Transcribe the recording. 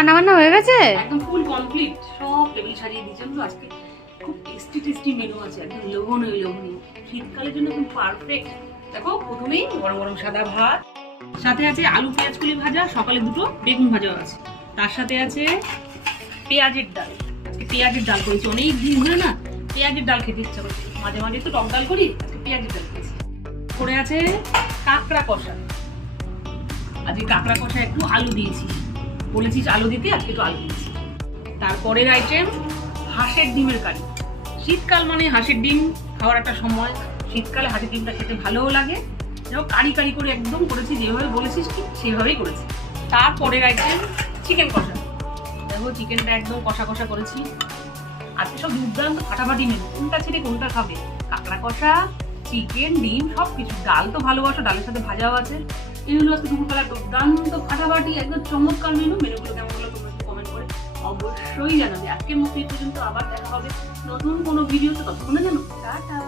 রান্না বান্না হয়ে গেছে? একদম ফুল কমপ্লিট, সব টেবিল সাজিয়ে দিয়েছেন। তো আজকে খুব টেস্টি মেনু আছে, একদম লোভনীয়। শীতকালের জন্য খুব পারফেক্ট। দেখো, প্রথমেই গরম গরম সাদা ভাত, সাথে আছে আলু পেঁয়াজ কলি ভাজা, সকালে দুটো বেগুন ভাজাও আছে, তার সাথে আছে পেঁয়াজের ডাল। আজকে পেঁয়াজের ডাল করেছি, অনেক দিন ধরে না পেঁয়াজের ডাল খেতে ইচ্ছা করছে। মাঝে মাঝে তো টক ডাল করি, আজকে পেঁয়াজের ডাল করেছি। করে আছে কাঁকড়া কষা। আজকে কাঁকড়া কষা একটু আলু দিয়েছি, বলেছিস আলু দিতে, আজকে একটু আলু দিয়েছি। তারপরের আইটেম হাঁসের ডিমের কারি। শীতকাল মানে হাঁসের ডিম খাওয়ার একটা সময়, শীতকালে হাঁসের ডিমটা খেতে ভালোও লাগে। যেমন কারি করে একদম করেছি, যেভাবে বলেছিস ঠিক সেভাবেই করেছি। তারপরের আইটেম চিকেন কষা। দেখো, চিকেনটা একদম কষা করেছি। আজকে সব দুর্দান্ত ফাটাফাটি মেনু, কোনটা ছেড়ে কোনটা খাবে। কাঁকড়া কষা, চিকেন, ডিম সবকিছু। ডাল তো ভালোবাসো, ডালের সাথে ভাজাও আছে। এই হলো আজকে দুপুরবেলা দুর্দান্ত ফাটাফাটি একদম চমৎকার মেনুগুলো কেমন হলো তোমরা একটু কমেন্ট করে অবশ্যই জানাবে। আজকের মতো এই পর্যন্ত, আবার দেখা হবে নতুন কোনো ভিডিওতে। ততক্ষণে জানো, টাটা।